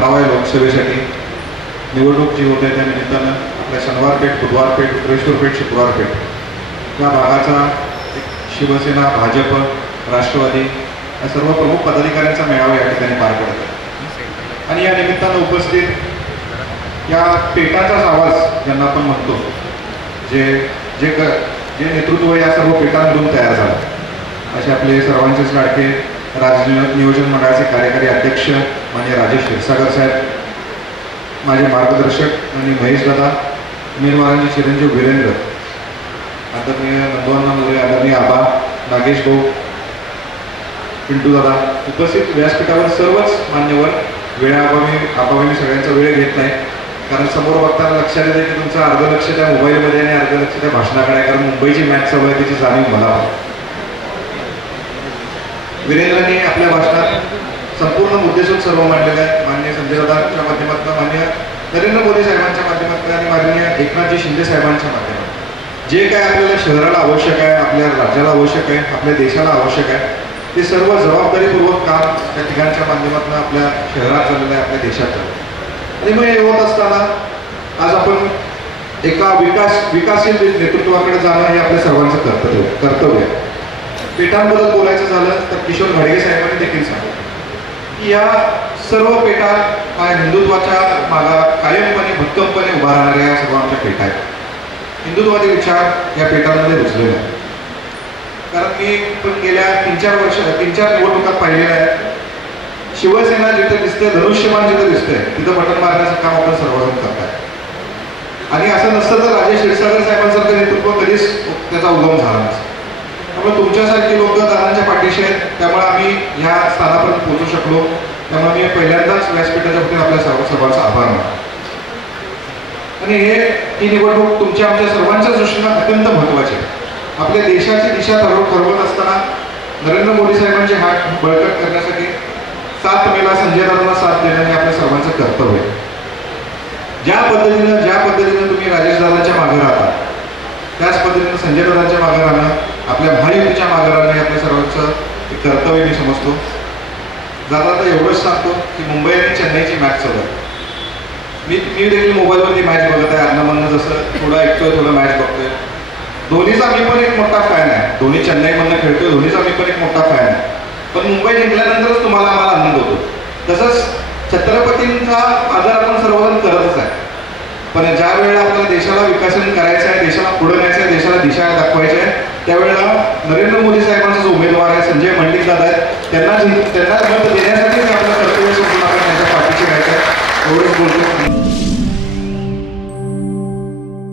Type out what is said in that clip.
17व्या लोकसभेसाठी निवडणूक जी होते त्या निमित्तानं आपल्या शनिवारपेठ, बुधवारपेठ, बृहस्पतीपेठ, शुक्रवारपेठ या भागाचा शिवसेना, भाजप, राष्ट्रवादी या सर्व प्रमुख पदाधिकाऱ्यांचा मेळावा या ठिकाणी पार पडत आहे। आणि या निमित्तानं उपस्थित या पेटाचाच आवाज ज्यांना आपण म्हणतो, जे जे जे नेतृत्व या सर्व पेटांमधून तयार झालं असे आपले सर्वांचेच लाडके राज्य नियोजन मंडळाचे कार्यकारी अध्यक्ष माननीय राजेश क्षीरसागर साहेब, माझे मार्गदर्शक आणि महेश दादा, उमेदवारांचे चिरंजीव वीरेंद्र, आदरणीय नंदुअण्णा मोरे, आदरणीय आबा, नागेश भाऊ, पिंटू दादा, उपस्थित व्यासपीठावर सर्वच मान्यवर, वेळाअभावी मी सगळ्यांचा वेळ घेत नाही, कारण समोर बघताना लक्षात येते की तुमचं अर्ध लक्ष त्या मोबाईलमध्ये आणि अर्ध लक्ष त्या भाषणाकडे आहे, कारण मुंबईची मॅच चालू आहे त्याची जाणीव मला आहे। वीरेंद्रांनी आपल्या भाषणात संपूर्ण मुद्देसूद सर्व मांडलेलं आहे। माननीय संजय दादांच्या माध्यमातून, माननीय नरेंद्र मोदी साहेबांच्या माध्यमातून आणि माननीय एकनाथजी शिंदे साहेबांच्या माध्यमातून जे काय आपल्याला शहराला आवश्यक आहे, आपल्या राज्याला आवश्यक आहे, आपल्या देशाला आवश्यक आहे, ते सर्व जबाबदारीपूर्वक काम त्या ठिकाणच्या माध्यमातून आपल्या शहरात झालेलं आहे, आपल्या देशात झालं। आणि मग हे होत असताना आज आपण एका विकासशील नेतृत्वाकडे जाणं हे आपल्या सर्वांचं कर्तव्य आहे। पेटांबद्दल बोलायचं झालं तर किशोर घाडगे साहेबांनी देखील सांगितलं की या सर्व पेटा हा हिंदुत्वाच्या मागा कायमपणे भक्कमपणे उभा राहणाऱ्या या सर्व आमच्या पेटा आहेत। हिंदुत्वाचे विचार या पेटांमध्ये रुजलेले आहेत, कारण मी पण गेल्या 3-4 निवडणुकात पाहिलेल्या आहेत। शिवसेना जिथे दिसते, धनुष्यमान जिथे दिसतंय तिथं बटन मारण्याचं काम आपण सर्वजण करताय। आणि असं नसतं तर राजेश क्षीरसागर साहेबांसारखं नेतृत्व कधीच त्याचा उगम झाला नसतं। त्यामुळे तुमच्यासारखी लोक दादांच्या पाठीशी आहेत, त्यामुळे आम्ही ह्या स्थानापर्यंत पोहोचू शकलो। त्यामुळे मी पहिल्यांदाच व्यासपीठाच्या वतीने आपल्या सर्वांचा आभार मानतो। आणि ही निवडणूक तुमच्या आमच्या सर्वांच्या दृष्टीनं अत्यंत महत्त्वाची आहे। आपल्या देशाची दिशा ठरवत असताना नरेंद्र मोदी साहेबांचे हात बळकट करण्यासाठी 7 मेला संजय दादांना साथ देण्याने आपल्या सर्वांचं कर्तव्य आहे। ज्या पद्धतीनं तुम्ही राजेश दादांच्या मागे राहता, त्याच पद्धतीनं संजय दादांच्या मागे राहणं, आपल्या महायुतीच्या मागे राहणं हे आपल्या सर्वांचं एक कर्तव्य मी समजतो। दादा एवढंच सांगतो की मुंबई आणि चेन्नईची मॅच चालू आहे। मी देखील मोबाईलवरती मॅच बघत आहे, अण्णामधनं जसं थोडं ऐकतोय, थोडं मॅच बघतोय। धोनीचा मी पण एक मोठा फॅन आहे, धोनी चेन्नईमधनं खेळतोय, धोनीचा मी पण एक मोठा फॅन आहे। पण मुंबई जिंकल्यानंतरच आम्हाला आनंद होतो। तसंच छत्रपतींचा आदर आपण सर्वजण करतच आहे, पण ज्या वेळेला आपल्याला देशाला विकसन करायचं आहे, देशाला पुढे न्यायचं आहे, देशाला दिशा दाखवायची आहे, त्यावेळेला नरेंद्र मोदी साहेबांचा जो उमेदवार आहे संजय मंडित दादा आहेत, त्यांना मत देण्यासाठी आपलं कर्तव्य समजून आपण त्यांच्या पाठीशी राहायचं आहे। एवढंच बोलतो।